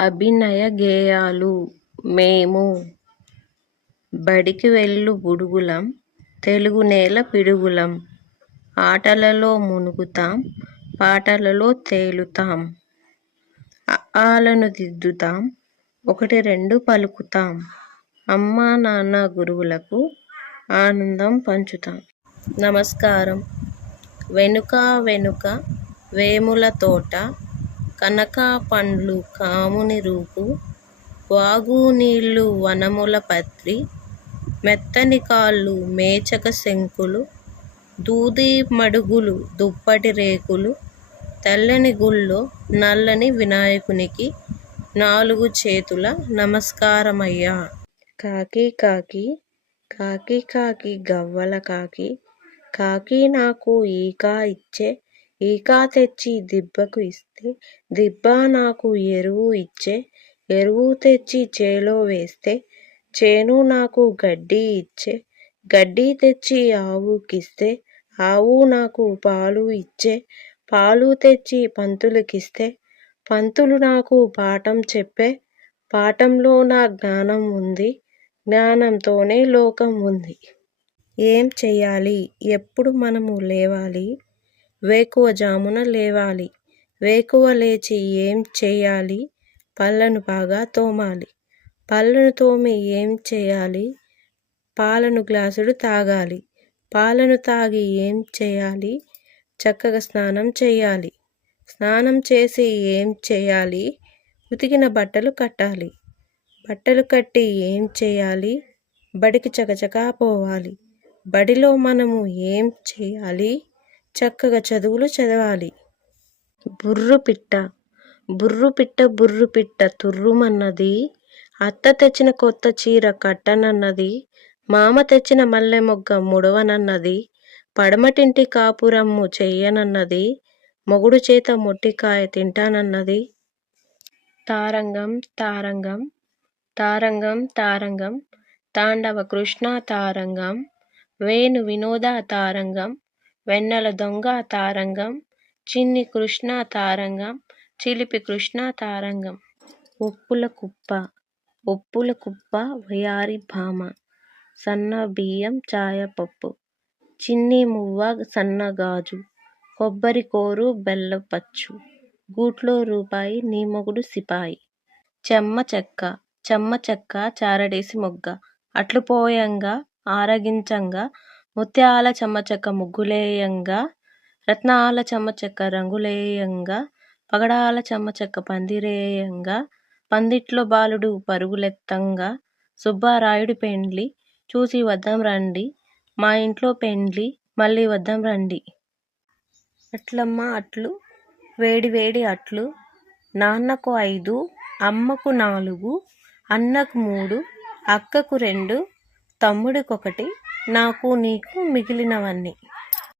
అభినయ గేయాలు మేము బడికి వెళ్ళు బుడుగులం తెలుగు నేల పిడుగులం. ఆటలలో మునుగుతాం పాటలలో తేలుతాం. అఆలను దిద్దుతాం ఒకటి రెండు పలుకుతాం. అమ్మా నాన్న గురువులకు ఆనందం పంచుతాం. నమస్కారం. వెనుక వెనుక వేముల తోట కనకా పండ్లు కాముని రూపు వాగు నీళ్ళు వనముల పత్రి మెత్తని కాళ్ళు మేచక శంకులు దూది మడుగులు దుప్పటి రేకులు తెల్లని గుళ్ళో నల్లని వినాయకునికి నాలుగు చేతుల నమస్కారమయ్యా. కాకి కాకి కాకి కాకి గవ్వల కాకి కాకి నాకు ఈకా ఇచ్చే ఈకా తెచ్చి దిబ్బకు ఇస్తే దిబ్బ నాకు ఎరువు ఇచ్చే ఎరువు తెచ్చి చేలో వేస్తే చేను నాకు గడ్డి ఇచ్చే గడ్డి తెచ్చి ఆవుకిస్తే ఆవు నాకు పాలు ఇచ్చే పాలు తెచ్చి పంతులకిస్తే పంతులు నాకు పాఠం చెప్పే పాఠంలో నా జ్ఞానం ఉంది జ్ఞానంతోనే లోకం ఉంది. ఏం చెయ్యాలి? ఎప్పుడు మనము లేవాలి? వేకువజామున లేవాలి. వేకువ లేచి ఏం చేయాలి? పళ్ళను బాగా తోమాలి. పళ్ళను తోమి ఏం చేయాలి? పాలను గ్లాసుడు తాగాలి. పాలను తాగి ఏం చేయాలి? చక్కగా స్నానం చేయాలి. స్నానం చేసి ఏం చేయాలి? ఉతికిన బట్టలు కట్టాలి. బట్టలు కట్టి ఏం చేయాలి? బడికి చకచకా పోవాలి. బడిలో మనము ఏం చేయాలి? చక్కగా చదువులు చదవాలి. బుర్రు పిట్ట బుర్రు పిట్ట బుర్రు పిట్ట తుర్రుమన్నది అత్త తెచ్చిన కొత్త చీర కట్టనన్నది మామ తెచ్చిన మల్లె మొగ్గ ముడవనన్నది పడమటింటి కాపురమ్ము చెయ్యనన్నది మొగుడు చేత మొట్టికాయ తింటానన్నది. తారంగం తారంగం తారంగం తారంగం తాండవ కృష్ణ తారంగం వేణు వినోద తారంగం వెన్నెల దొంగ తారంగం చిన్ని కృష్ణ తారంగం చిలిపి కృష్ణ తారంగం. ఉప్పుల కుప్ప ఉప్పుల కుప్ప వయారి భామ సన్న బియ్యం చాయపప్పు చిన్ని మువ్వ సన్నగాజు కొబ్బరి కోరు బెల్లపచ్చు గూట్లో రూపాయి నీ మొగుడు సిపాయి. చెమ్మ చెక్క చెమ్మ చెక్క చారడేసి మొగ్గ. అట్లు పోయంగా ఆరగించంగా ముత్యాల చెమ్మచెక్క ముగ్గులేయంగా రత్నాల చెమ్మచెక్క రంగులేయంగా పగడాల చెమ్మచెక్క పందిరేయంగా పందిట్లో బాలుడు పరుగులెత్తంగా సుబ్బారాయుడి పెండ్లి చూసి వద్దాం రండి మా ఇంట్లో పెండ్లి మళ్ళీ వద్దాం రండి. అట్లమ్మ అట్లు వేడి వేడి అట్లు నాన్నకు ఐదు అమ్మకు నాలుగు అన్నకు మూడు అక్కకు రెండు తమ్ముడికొకటి నాకు నీకు మిగిలినవన్నీ.